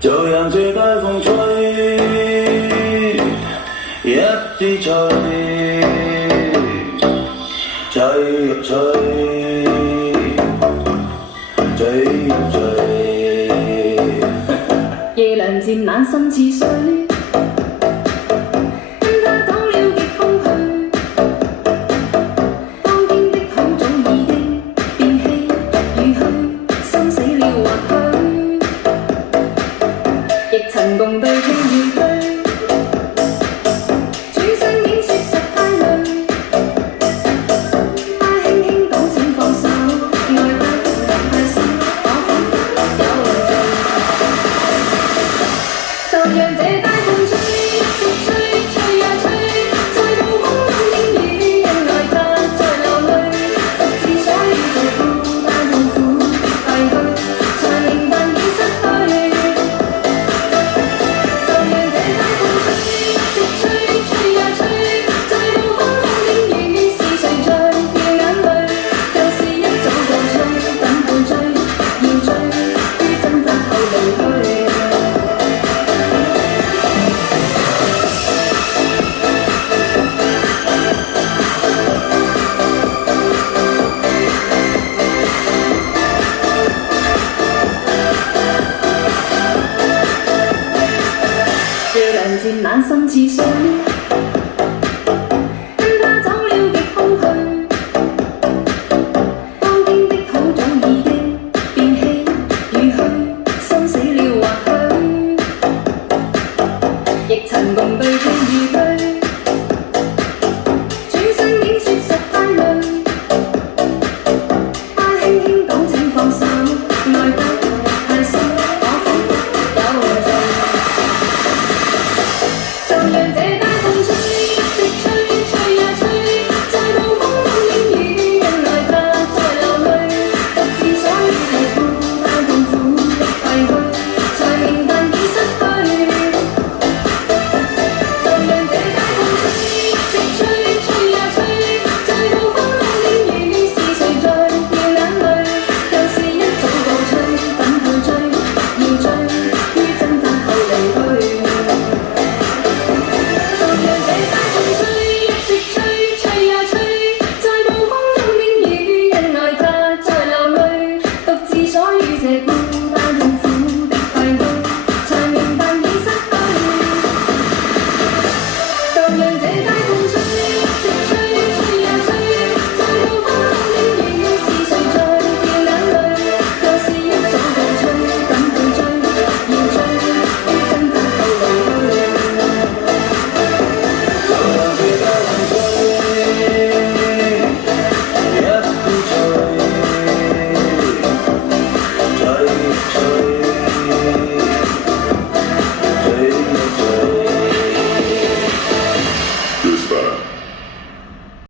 就讓這街風吹，一支吹，吹呀吹，追呀追。夜涼漸冷心似水。 曾共對戲與對，轉身影說實太累，輕輕講請放手，愛得太深，我彷彿有罪。就讓這街風吹，一直吹，吹呀吹，在暴風中影雨，因愛他在流淚，獨自所以在孤單痛苦廢去，才明白已失去。 夜涼漸冷心似水。